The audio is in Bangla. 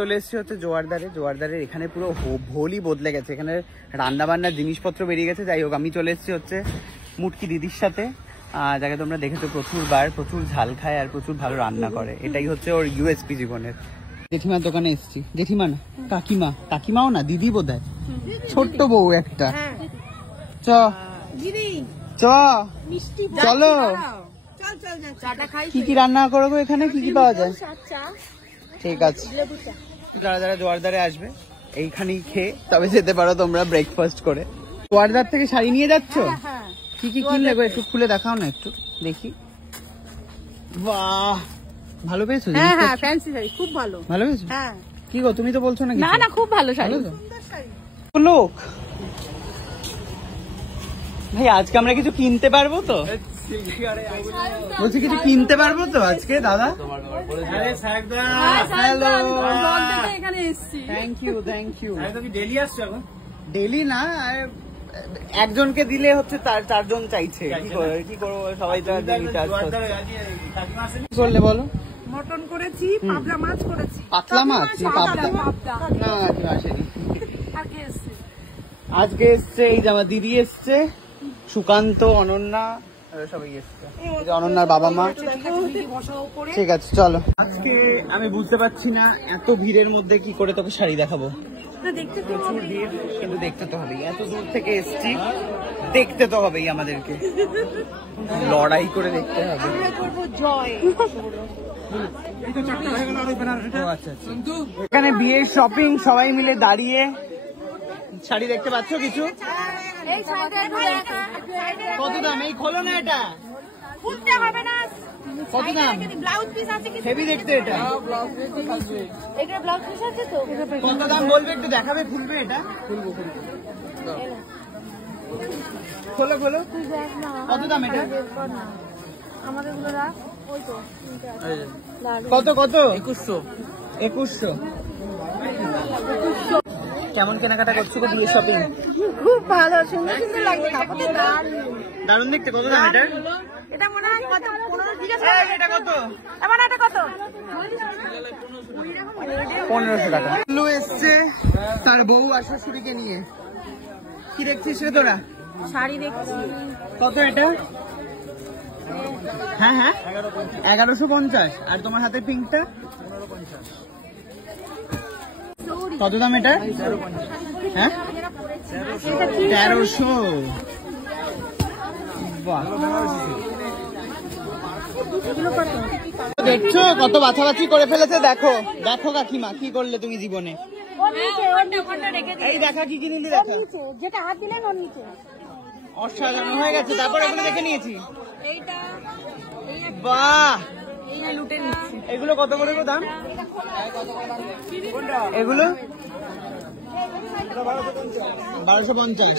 চলে এসেছি হচ্ছে জোয়ারদারের এখানে পুরো ভোলই বদলে গেছে, এখানে রান্না বান্নার জিনিসপত্র বেরিয়ে গেছে। যাই হোক, আমি চলে এসেছি হচ্ছে মুটকি দিদির সাথে, যাকে তোমরা দেখেছো প্রচুর ঝাল খায় আর প্রচুর ভালো রান্না করে, এটাই হচ্ছে ওর ইউএসপি জীবনের। জেঠিমার দোকানে এসেছি, জেঠিমা না কাকিমাও না, দিদি বোধহয়, ছোট্ট বউ একটা। চলো কি কি রান্না করবো এখানে, কি কি পাওয়া যায়? ঠিক আছে, যারা যারা জোয়ারদারে আসবে এইখানেই খেয়ে তবে যেতে পারো তোমরা ব্রেকফাস্ট করে। জোয়ারদার থেকে শাড়ি নিয়ে যাচ্ছ? কি কি কিনলে গো, একটু খুলে দেখাও না, একটু দেখি। বাহ, ভালো পেয়েছো? হ্যাঁ, ফ্যান্সি শাড়ি খুব ভালো। ভালো পেয়েছো? হ্যাঁ। কি গো, তুমি তো বলছো না? না, খুব ভালো শাড়ি। লোক ভাই, আজকে আমরা কিছু কিনতে পারবো তো? বলছি কিছু কিনতে পারবো তো আজকে দাদা? Thank you. ডেলি না, একজনকে দিলে হচ্ছে তার 4 জন চাইছে, কি করবো, সবাই তো করলে বলো। মটন করেছি, পাবদা মাছ করেছি। পাতলা মাছ না পাবদা? না, আসেনি। আজকে এসছে এই যে আমার দিদি এসছে, সুকান্ত, অনন্যা, সবাই এসছে, অনন্যার বাবা মা। ঠিক আছে চলো। আজকে আমি বুঝতে পারছি না এত ভিড়ের মধ্যে কি করে তোকে শাড়ি দেখাবো। প্রচুর ভিড়, কিন্তু দেখতে তো হবেই, এত দূর থেকে এসছি, দেখতে তো হবেই আমাদেরকে, লড়াই করে দেখতে হবে। এখানে বিয়ের শপিং, সবাই মিলে দাঁড়িয়ে শাড়ি দেখতে পাচ্ছ কিছু? কত দাম? এই খোলো না, এটা কত দাম? হেভি দেখতে এটা, কত দাম বলবে? একটু দেখাবে, খুলবে এটা? খোলো কত দাম এটা? কত 2100। কেমন কেনাকাটা করছো বিয়ের শপিং? খুব ভালো, সুন্দর লাগবে, দারুণ দেখতে। কত দাম এটা? এটা মনে হয় কত? 15। ঠিক আছে, এটা কত? এটা কত? 1500 টাকা। লু এসছে তার বউ আর শাশুড়িকে নিয়ে। কি দেখছিস রে তোরা? শাড়ি দেখছি। কত এটা? হ্যাঁ 1150। আর তোমার হাতে পিঙ্কটা কত দাম এটা? হ্যাঁ 1300। দেখছো কত বাছাবাছি করে ফেলেছে? দেখো কাকিমা, কি করলে তুমি জীবনে? এই দেখা, কি নিলি দেখা, যেটা হাত দিলেন ওর নিচে অসাধারণ হয়ে গেছে। তারপর এগুলো দেখে নিয়েছি। বাহ, এগুলো কত করে দাম? এগুলো 1250।